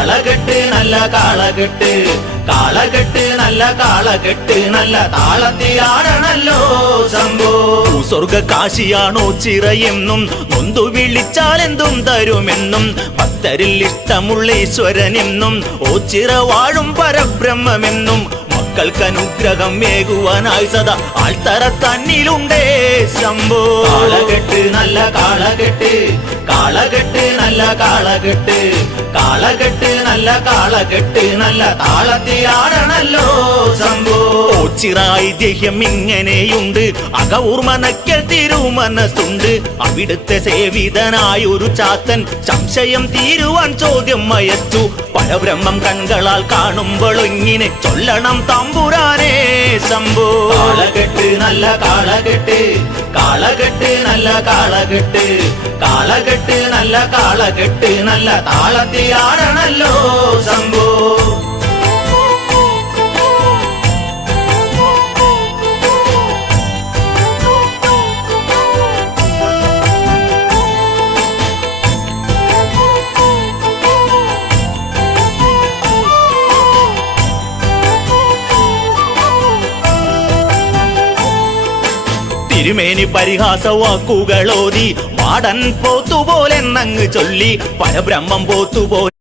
കാളകെട്ട് നല്ല കാളകെട്ട് കാളകെട്ട് നല്ല കാളകെട്ട് നല്ല താളത്തിലാടണല്ലോ ശംഭോ സ്വർഗ കാശിയാണോ ചിറയെന്നും നൊന്തു വിളിച്ചാൽ എന്തും തരുമെന്നും ഭക്തരിൽ ഇഷ്ടമുള്ള ഈശ്വരനെന്നും ഓ ചിറ വാഴും പരബ്രഹ്മമെന്നും മക്കൾക്ക് അനുഗ്രഹം ഏകുവാനായി സദാ ആൾത്തറ തന്നിലുണ്ടേ ശംഭോ കാളകെട്ട് നല്ല കാളകെട്ട് കാളകെട്ട് നല്ല കാളകെട്ട് കാളകെട്ട് നല്ല കാളകെട്ട് നല്ല താളത്തിലാടണല്ലോ ശംഭോ ഓച്ചിറ ഐതിഹ്യം ഇങ്ങനെയുണ്ട് അകഊർമനക്കൽ തിരുമനസ്സുണ്ട് അവിടുത്തെ സേവിതനായൊരു ചാത്തൻ സംശയം തീരുവാൻ ചോദ്യം അയച്ചു പരബ്രഹ്മം കൺകളാൽ കാണുമ്പോൾ ഇങ്ങനെ ചൊല്ലണം തമ്പുരാനേ ശംഭോ കാളകെട്ട് നല്ല കാളകെട്ട് കാളകെട്ട് നല്ല കാളകെട്ട് കാളകെട്ട് നല്ല കാളകെട്ട് നല്ല താളത്തിലാടണല്ലോ ശംഭോ തിരുമേനി പരിഹാസ വാക്കുകളോതി മാടൻ പോത്തുപോലെ നങ്ങ് ചൊല്ലി പരബ്രഹ്മം പോത്തുപോലെ